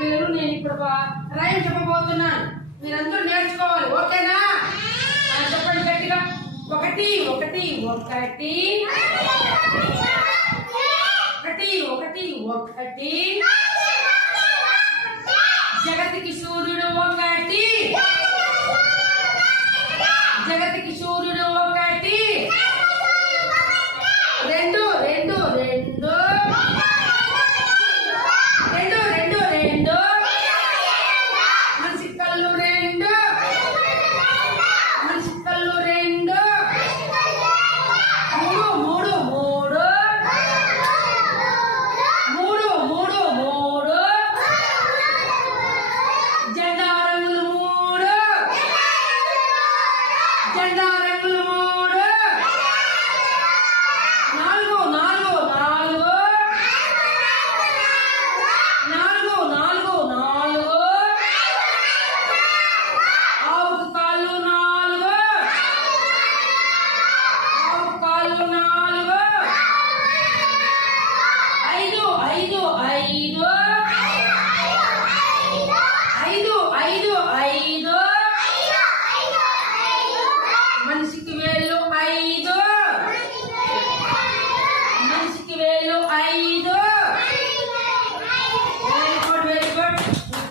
పిల్లలు నేను ఇప్పుడు రైమ్ చెప్పబోతున్నాను, మీరందరూ నేర్చుకోవాలి, ఓకేనా? చెప్పండి గట్టిగా. ఒకటి ఒకటి ఒకటి ఒకటి ఒకటి ఒకటి